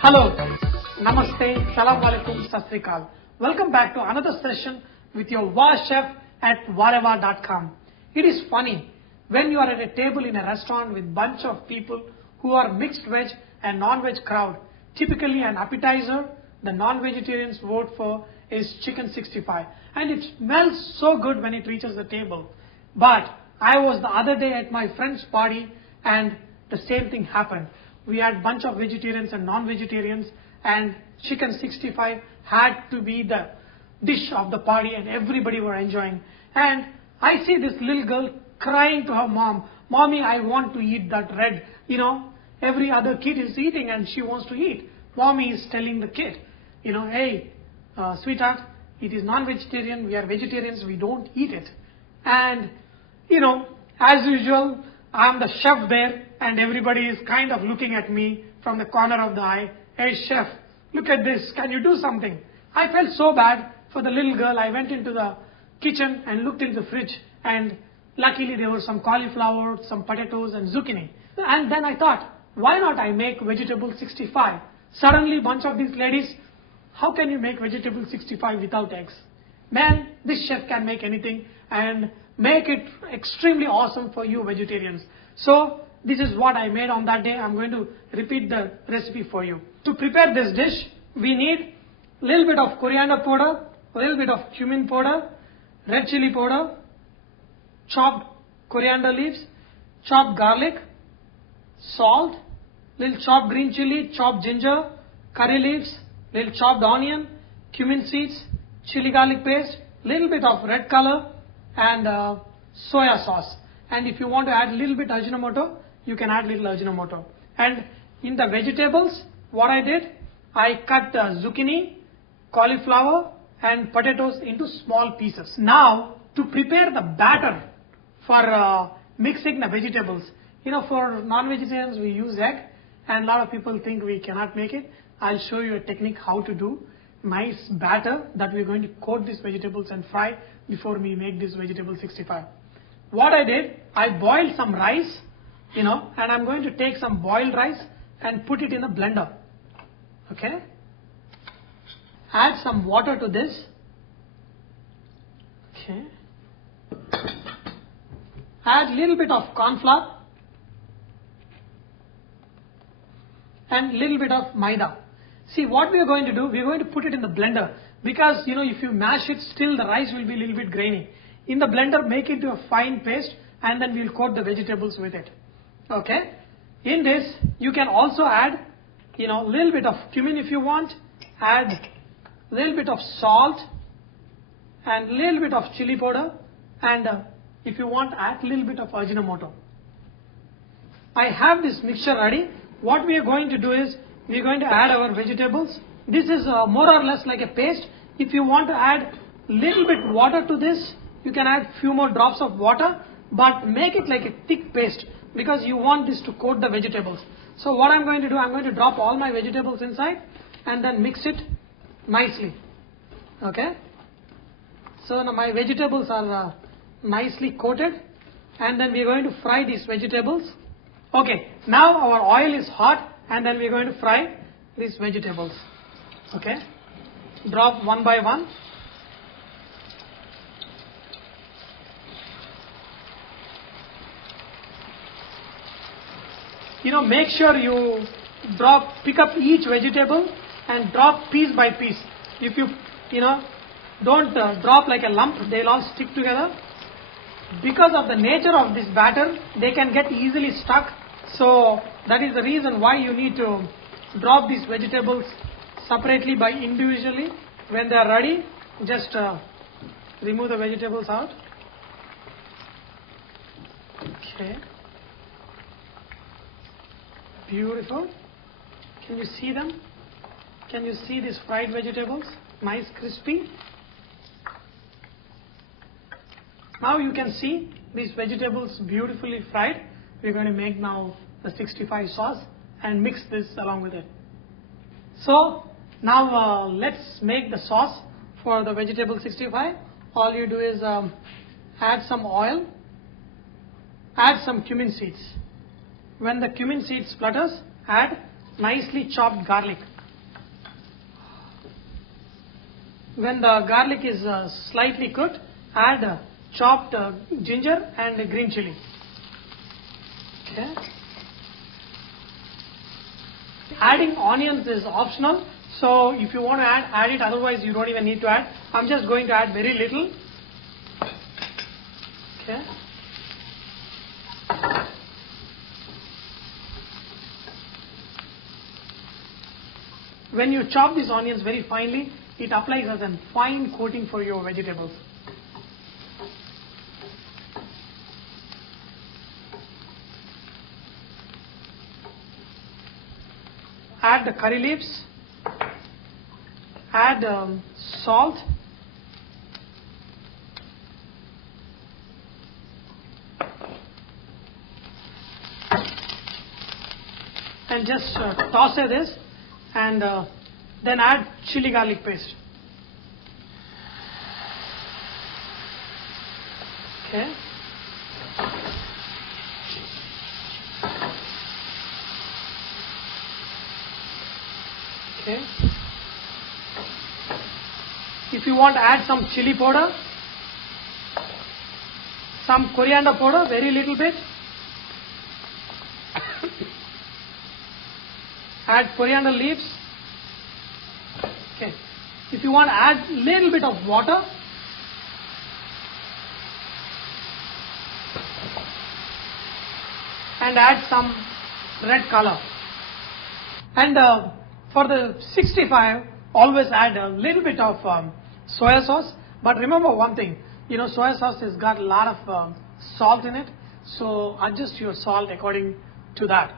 Hello, Namaste, Salam Alaikum, Sat Sri Akal. Welcome back to another session with your VahChef at VahRehVah.com. It is funny when you are at a table in a restaurant with bunch of people who are mixed veg and non-veg crowd. Typically an appetizer, the non-vegetarians vote for is chicken 65, and it smells so good when it reaches the table. But I was the other day at my friend's party and the same thing happened. We had bunch of vegetarians and non-vegetarians, and chicken 65 had to be the dish of the party and everybody were enjoying. And I see this little girl crying to her mom, "Mommy, I want to eat that red." Every other kid is eating and she wants to eat. Mommy is telling the kid, "Hey, sweetheart, it is non-vegetarian, we are vegetarians, we don't eat it." And, as usual, I'm the chef there and everybody is kind of looking at me from the corner of the eye. "Hey chef, look at this, can you do something?" I felt so bad for the little girl. I went into the kitchen and looked in the fridge, and luckily there were some cauliflower, some potatoes and zucchini. And then I thought, why not I make vegetable 65? Suddenly bunch of these ladies, "How can you make vegetable 65 without eggs?" Man, this chef can make anything and make it extremely awesome for you vegetarians. So this is what I made on that day. I'm going to repeat the recipe for you. To prepare this dish, we need a little bit of coriander powder, a little bit of cumin powder, red chilli powder, chopped coriander leaves, chopped garlic, salt, little chopped green chili, chopped ginger, curry leaves, little chopped onion, cumin seeds, chili garlic paste, little bit of red color, and soya sauce. And if you want to add a little bit ajinamoto, you can add little ajinamoto. And in the vegetables, what I did, I cut zucchini, cauliflower and potatoes into small pieces. Now, to prepare the batter for mixing the vegetables, for non-vegetarians we use egg, and a lot of people think we cannot make it. I'll show you a technique how to do nice batter that we're going to coat these vegetables and fry before we make this vegetable 65. What I did, I boiled some rice, and I'm going to take some boiled rice and put it in a blender. Okay? Add some water to this. Okay. Add little bit of corn flour and little bit of maida. See, what we are going to do, we are going to put it in the blender, because if you mash it, still the rice will be a little bit grainy. In the blender, make it into a fine paste, and then we'll coat the vegetables with it. Okay? In this, you can also add, little bit of cumin if you want, add little bit of salt and little bit of chili powder, and if you want, add little bit of ajinamoto. I have this mixture ready. What we are going to do is, we are going to add our vegetables. This is more or less like a paste. If you want to add little bit water to this, you can add few more drops of water, but make it like a thick paste, because you want this to coat the vegetables. So what I'm going to do, I'm going to drop all my vegetables inside and then mix it nicely. Okay? So now my vegetables are nicely coated, and then we are going to fry these vegetables. Okay, now our oil is hot, and then we are going to fry these vegetables. Okay? Drop one by one. Make sure you pick up each vegetable and drop piece by piece. If you, don't drop like a lump, they'll all stick together. Because of the nature of this batter, they can get easily stuck. So that is the reason why you need to drop these vegetables separately by individually. When they are ready, just remove the vegetables out. Okay. Beautiful. Can you see them? Can you see these fried vegetables? Nice crispy. Now you can see these vegetables beautifully fried. We're going to make now the 65 sauce and mix this along with it. So now let's make the sauce for the vegetable 65. All you do is add some oil add some cumin seeds. When the cumin seeds splutters, add nicely chopped garlic. When the garlic is slightly cooked, add chopped ginger and green chilli. Okay. Adding onions is optional, so if you want to add it, otherwise you don't even need to add. I'm just going to add very little. Okay. When you chop these onions very finely, it applies as a fine coating for your vegetables. Add the curry leaves, add salt, and just toss this, and then add chili garlic paste. Okay. Okay. If you want to add some chili powder, some coriander powder, very little bit. Add coriander leaves. Okay. If you want to add little bit of water, and add some red color. And for the 65, always add a little bit of soya sauce. But remember one thing, soya sauce has got a lot of salt in it, so adjust your salt according to that.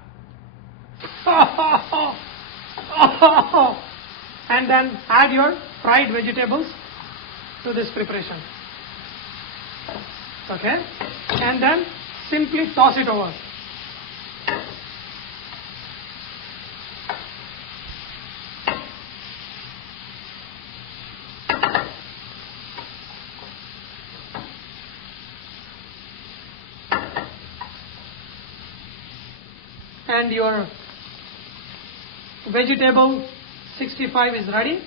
And then add your fried vegetables to this preparation. Okay, and then simply toss it over. And your vegetable 65 is ready.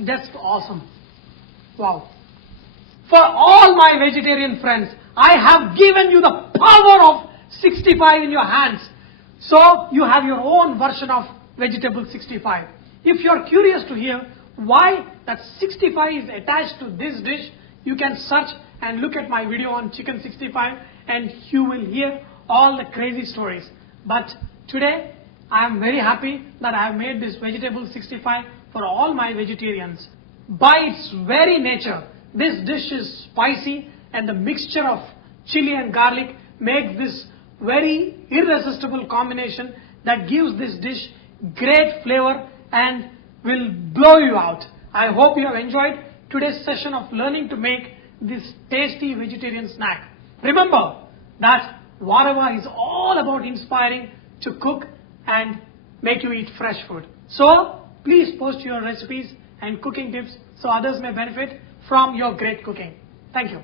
That's awesome. Wow. For all my vegetarian friends, I have given you the power of 65 in your hands. So you have your own version of vegetable 65. If you are curious to hear why that 65 is attached to this dish, you can search and look at my video on chicken 65 and you will hear all the crazy stories. But today I am very happy that I have made this vegetable 65 for all my vegetarians. By its very nature, this dish is spicy, and the mixture of chili and garlic makes this very irresistible combination that gives this dish great flavor and will blow you out. I hope you have enjoyed today's session of learning to make this tasty vegetarian snack. Remember that VahRehVah is all about inspiring to cook and make you eat fresh food. So please post your recipes and cooking tips so others may benefit from your great cooking. Thank you.